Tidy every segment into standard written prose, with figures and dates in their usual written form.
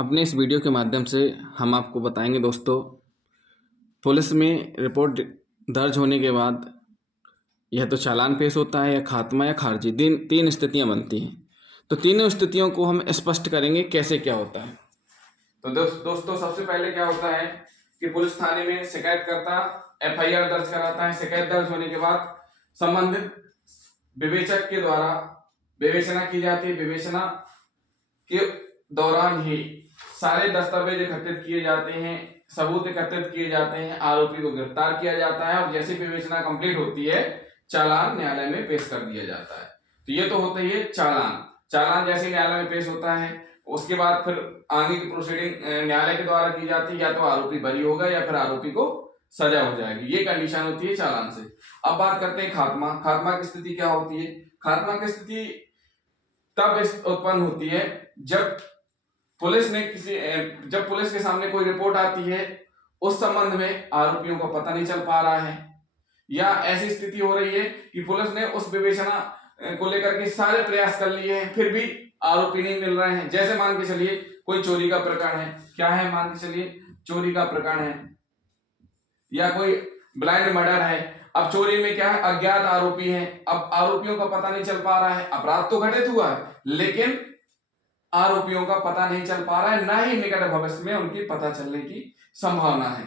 अपने इस वीडियो के माध्यम से हम आपको बताएंगे दोस्तों, पुलिस में रिपोर्ट दर्ज होने के बाद यह तो चालान पेश होता है या खात्मा या खारिजी, तीन स्थितियां बनती हैं। तो तीनों स्थितियों को हम स्पष्ट करेंगे कैसे क्या होता है। तो दोस्तों सबसे पहले क्या होता है कि पुलिस थाने में शिकायतकर्ता एफआईआर दर्ज कराता है। शिकायत दर्ज होने के बाद संबंधित विवेचक के द्वारा विवेचना की जाती है। विवेचना के दौरान ही सारे दस्तावेज एकत्रित किए जाते हैं, सबूत एकत्रित किए जाते हैं, आरोपी को गिरफ्तार किया जाता है और जैसे विवेचना कंप्लीट होती है चालान न्यायालय में पेश कर दिया जाता है। तो ये तो होता ही है चालान जैसे न्यायालय में पेश होता है उसके बाद फिर आगे की प्रोसीडिंग न्यायालय के द्वारा की जाती है। या तो आरोपी बरी होगा या फिर आरोपी को सजा हो जाएगी, ये कंडीशन होती है चालान से। अब बात करते हैं खात्मा की स्थिति क्या होती है। खात्मा की स्थिति तब उत्पन्न होती है जब पुलिस के सामने कोई रिपोर्ट आती है, उस संबंध में आरोपियों का पता नहीं चल पा रहा है, या ऐसी स्थिति हो रही है कि पुलिस ने उस विवेचना को लेकर के सारे प्रयास कर लिए हैं फिर भी आरोपी नहीं मिल रहे हैं। जैसे मान के चलिए कोई चोरी का प्रकरण है, क्या है, मान के चलिए चोरी का प्रकरण है या कोई ब्लाइंड मर्डर है। अब चोरी में क्या है, अज्ञात आरोपी है, अब आरोपियों का पता नहीं चल पा रहा है। अपराध तो घटित हुआ है लेकिन आरोपियों का पता नहीं चल पा रहा है, ना ही निकट भविष्य में उनकी पता चलने की संभावना है।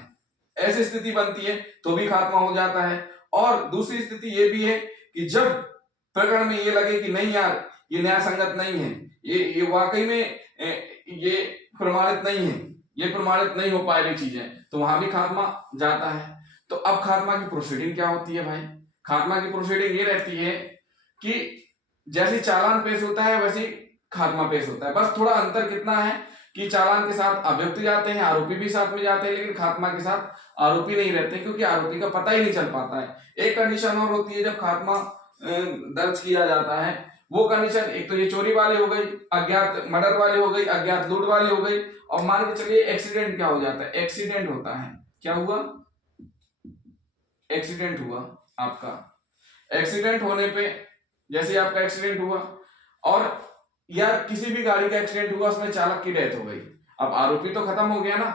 ऐसी स्थिति बनती है तो भी खात्मा हो जाता है। और दूसरी स्थिति ये भी है कि जब प्रकरण में ये लगे कि नहीं यार ये न्याय संगत नहीं है, ये वाकई में ये प्रमाणित नहीं है, ये प्रमाणित नहीं हो पा रही चीजें, तो वहां भी खात्मा जाता है। तो अब खात्मा की प्रोसीडिंग क्या होती है भाई? खात्मा की प्रोसीडिंग ये रहती है कि जैसे चालान पेश होता है वैसे खात्मा पेश होता है। बस थोड़ा अंतर कितना है कि चालान के साथ अभियुक्त जाते हैं, आरोपी भी साथ में जाते हैं, लेकिन खात्मा के साथ आरोपी नहीं रहते क्योंकि आरोपी का पता ही नहीं चल पाता है। एक कंडीशन और होती है जब खात्मा दर्ज किया जाता है, वो कंडीशन एक तो ये चोरी वाली हो गई, अज्ञात मर्डर वाली हो गई, अज्ञात लूट वाली हो गई। और मान के चलिए एक्सीडेंट क्या हो जाता है, एक्सीडेंट होता है, क्या हुआ, एक्सीडेंट हुआ आपका। एक्सीडेंट होने पे जैसे आपका एक्सीडेंट हुआ और या किसी भी गाड़ी का एक्सीडेंट हुआ, उसमें चालक की डेथ हो गई, अब आरोपी तो खत्म हो गया ना।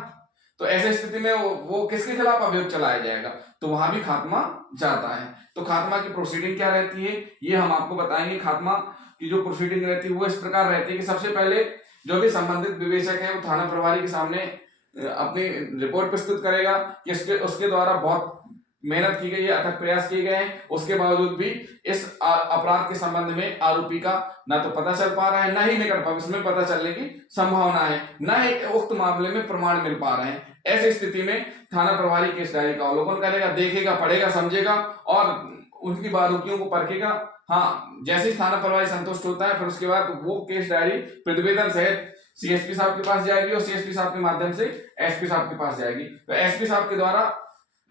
तो ऐसे स्थिति में वो किसके खिलाफ अभियोग चलाया जाएगा, तो वहां भी खात्मा जाता है। तो खात्मा की प्रोसीडिंग क्या रहती है ये हम आपको बताएंगे। खात्मा की जो प्रोसीडिंग रहती है वो इस प्रकार रहती है कि सबसे पहले जो भी संबंधित विवेचक है वो थाना प्रभारी के सामने अपनी रिपोर्ट प्रस्तुत करेगा कि उसके द्वारा बहुत मेहनत की गई है, अथक प्रयास किए गए हैं, उसके बावजूद भी इस अपराध के संबंध में आरोपी का ना तो पता चल पा रहा है, ना ही निकट भविष्य में पता चलने की संभावना है, ना ही उक्त मामले में प्रमाण मिल पा रहे हैं। ऐसी स्थिति में थाना प्रभारी केस डायरी का अवलोकन करेगा, देखेगा, पढ़ेगा, समझेगा और उनकी बारीकियों को परखेगा। हाँ, जैसे थाना प्रभारी संतुष्ट होता है फिर उसके बाद वो केस डायरी प्रतिवेदन सहित सीएसपी साहब के पास जाएगी और सीएसपी साहब के माध्यम से एसपी साहब के पास जाएगी। तो एसपी साहब के द्वारा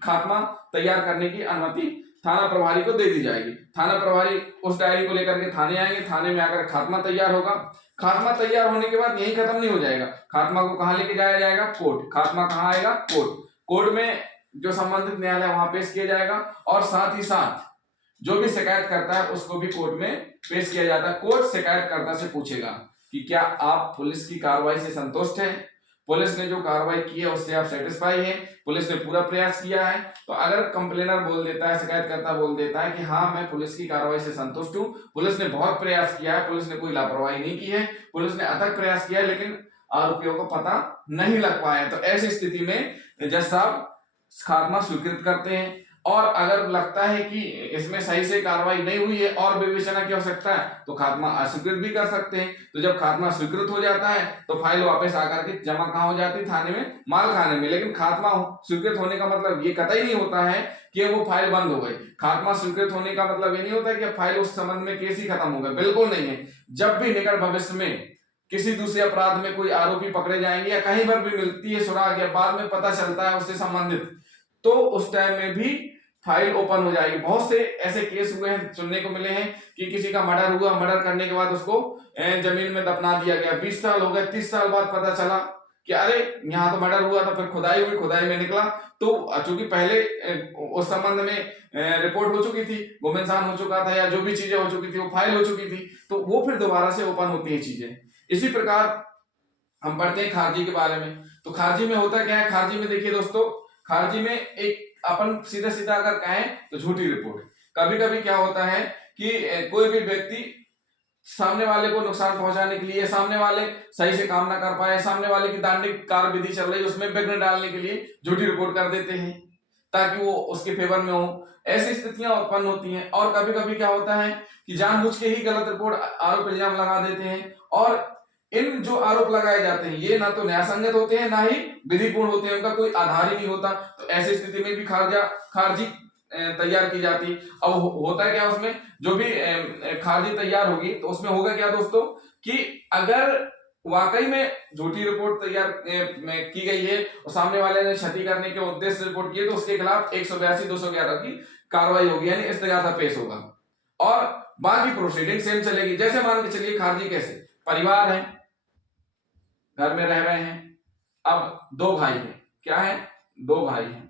खात्मा तैयार करने की अनुमति थाना प्रभारी को दे दी जाएगी। थाना प्रभारी उस डायरी को लेकर के थाने आएंगे, थाने में आकर खात्मा तैयार होगा। खात्मा तैयार होने के बाद यही खत्म नहीं हो जाएगा, खात्मा को कहां लेके जाया जाएगा, कोर्ट। खात्मा कहां आएगा, कोर्ट। कोर्ट में जो संबंधित न्यायालय वहां पेश किया जाएगा और साथ ही साथ जो भी शिकायत करता है उसको भी कोर्ट में पेश किया जाता है। कोर्ट शिकायतकर्ता से पूछेगा कि क्या आप पुलिस की कार्रवाई से संतुष्ट हैं, पुलिस ने जो कार्रवाई की है उससे आप सेटिस्फाई हैं, पुलिस ने पूरा प्रयास किया है। तो अगर कंप्लेनर बोल देता है, शिकायतकर्ता बोल देता है कि हाँ मैं पुलिस की कार्रवाई से संतुष्ट हूं, पुलिस ने बहुत प्रयास किया है, पुलिस ने कोई लापरवाही नहीं की है, पुलिस ने अथक प्रयास किया है, लेकिन आरोपियों को पता नहीं लग पाया, तो ऐसी स्थिति में जज साहब खात्मा स्वीकृत करते हैं। और अगर लगता है कि इसमें सही से कार्रवाई नहीं हुई है और विवेचना की आवश्यकता है तो खात्मा अस्वीकृत भी कर सकते हैं। तो जब खात्मा स्वीकृत हो जाता है तो फाइल वापस आकर के जमा कहाँ हो जाती है, थाने में, माल खाने में। लेकिन खात्मा स्वीकृत होने का मतलब ये कतई नहीं होता है कि वो फाइल बंद हो गई। खात्मा स्वीकृत होने का मतलब ये नहीं होता है कि फाइल उस संबंध में केस ही खत्म हो गया, बिल्कुल नहीं है। जब भी निकट भविष्य में किसी दूसरे अपराध में कोई आरोपी पकड़े जाएंगे या कहीं पर भी मिलती है सुराग या बाद में पता चलता है उससे संबंधित, तो उस टाइम में भी फाइल ओपन हो जाएगी। बहुत से ऐसे केस हुए हैं, सुनने को मिले हैं कि किसी का मर्डर हुआ, मर्डर करने के बाद उसको जमीन में दफना दिया गया, 20 साल हो गए, 30 साल बाद पता चला कि अरे यहाँ तो मर्डर हुआ था, फिर खुदाई हुई, खुदाई में निकला तो चूंकि पहले उस संबंध में रिपोर्ट हो चुकी थी, गुमनाम हो चुका था या जो भी चीजें हो चुकी थी वो फाइल हो चुकी थी, तो वो फिर दोबारा से ओपन होती है चीजें। इसी प्रकार हम पढ़ते हैं खारिजी के बारे में। तो खारिजी में होता क्या है, खारिजी में देखिए दोस्तों, खारिजी में एक अपन सीधा सीधा अगर कहें तो झूठी रिपोर्ट। कभी कभी क्या होता है कि कोई भी व्यक्ति सामने वाले को नुकसान पहुंचाने के लिए, सामने वाले सही से काम ना कर पाए, सामने वाले की दांडिक कार्य विधि चल रही है उसमें विघ्न डालने के लिए झूठी रिपोर्ट कर देते हैं ताकि वो उसके फेवर में हो। ऐसी स्थितियां उत्पन्न होती हैं। और कभी कभी क्या होता है कि जानबूझ के ही गलत रिपोर्ट, आरोप इल्जाम लगा देते हैं। और इन जो आरोप लगाए जाते हैं ये ना तो न्यायसंगत होते हैं ना ही विधिपूर्ण होते हैं, उनका कोई आधार ही नहीं होता। तो ऐसी स्थिति में भी खारिजी तैयार की जाती। अब होता क्या उसमें, जो भी खारिजी तैयार होगी तो उसमें होगा क्या दोस्तों कि अगर वाकई में झूठी रिपोर्ट तैयार की गई है और सामने वाले ने क्षति करने के उद्देश्य से रिपोर्ट की है तो उसके खिलाफ 182-211 की कार्रवाई होगी, यानी इस्तेगासा पेश होगा। और बाकी प्रोसीडिंग सेम चलेगी। जैसे मान के चलिए खारिजी कैसे, परिवार है, घर में रह रहे हैं, अब दो भाई हैं, क्या है, दो भाई हैं,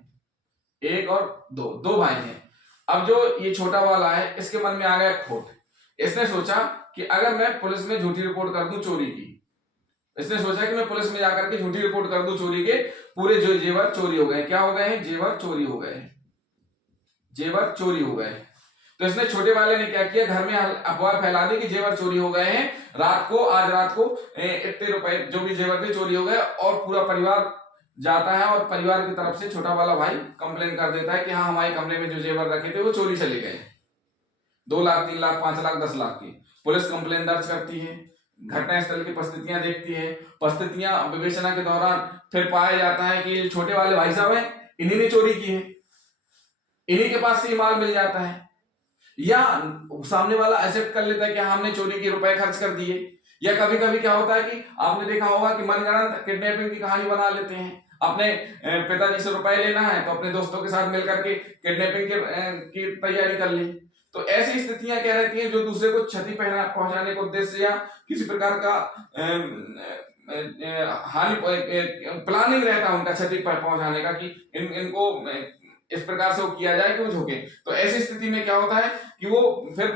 एक और दो भाई हैं। अब जो ये छोटा वाला है इसके मन में आ गया खोट, इसने सोचा कि अगर मैं पुलिस में झूठी रिपोर्ट कर दूं चोरी की, इसने सोचा कि मैं पुलिस में जाकर के झूठी रिपोर्ट कर दूं चोरी के, पूरे जो जेवर चोरी हो गए। क्या हो गए हैं, जेवर चोरी हो गए, जेवर चोरी हो गए। तो इसने छोटे वाले ने क्या किया, घर में अफवाह फैला दी कि जेवर चोरी हो गए हैं, आज रात को इतने रुपए जो भी जेवर थे चोरी हो गए। और पूरा परिवार जाता है और परिवार की तरफ से छोटा वाला भाई कंप्लेन कर देता है कि हाँ हमारे कमरे में जो जेवर रखे थे वो चोरी चले गए, 2 लाख 3 लाख 5 लाख 10 लाख की। पुलिस कंप्लेन दर्ज करती है, घटनास्थल की परिस्थितियां देखती है, परिस्थितियां विवेचना के दौरान फिर पाया जाता है कि छोटे वाले भाई साहब हैं, इन्हीं ने चोरी की है, इन्हीं के पास से माल मिल जाता है। या सामने वाला एक्सेप्ट कर लेता है कि हमने चोरी के रुपए खर्च कर दिए। या कभी कभी क्या होता है कि आपने देखा होगा कि मनगढ़ंत किडनैपिंग की कहानी बना लेते हैं, अपने पिताजी से रुपए लेना है तो अपने दोस्तों के साथ मिलकर के किडनैपिंग की तैयारी कर ली। तो ऐसी स्थितियां क्या रहती हैं जो दूसरे को क्षति पहुंचाने के उद्देश्य या किसी प्रकार का हानि प्लानिंग रहता है उनका क्षति पहुंचाने का कि इनको इस प्रकार से वो किया जाए कि वो झुके। तो ऐसी स्थिति में क्या होता है कि वो फिर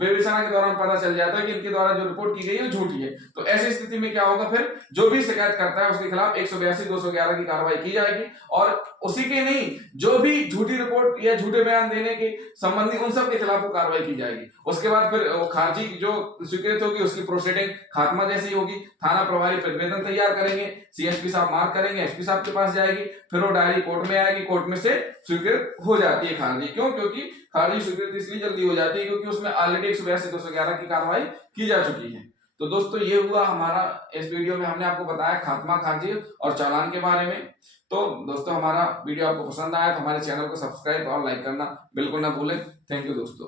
विवेचना के दौरान पता चल जाता है कि इनके द्वारा जो रिपोर्ट की गई है झूठी है। तो ऐसी स्थिति में क्या होगा, फिर जो भी शिकायत करता है उसके खिलाफ 182-211 की कार्रवाई की जाएगी। और उसी के नहीं, जो भी झूठी रिपोर्ट या झूठे बयान देने के संबंधी उन सब के खिलाफ वो कार्रवाई की जाएगी। उसके बाद फिर खारिजी जो स्वीकृत होगी उसकी प्रोसीडिंग खात्मा जैसी होगी। थाना प्रभारी प्रतिवेदन तैयार करेंगे, सीएसपी साहब मार्क करेंगे, एसपी साहब के पास जाएगी, फिर वो डायरी कोर्ट में आएगी, कोर्ट में से स्वीकृत हो जाती है खारिजी। क्यों, क्योंकि खारिजी स्वीकृत इसलिए जल्दी हो जाती है क्योंकि उसमें ऑलरेडी 182-211 की कार्रवाई की जा चुकी है। तो दोस्तों ये हुआ हमारा, इस वीडियो में हमने आपको बताया खात्मा, खारिजी और चालान के बारे में। तो दोस्तों हमारा वीडियो आपको पसंद आया तो हमारे चैनल को सब्सक्राइब और लाइक करना बिल्कुल ना भूलें। थैंक यू दोस्तों।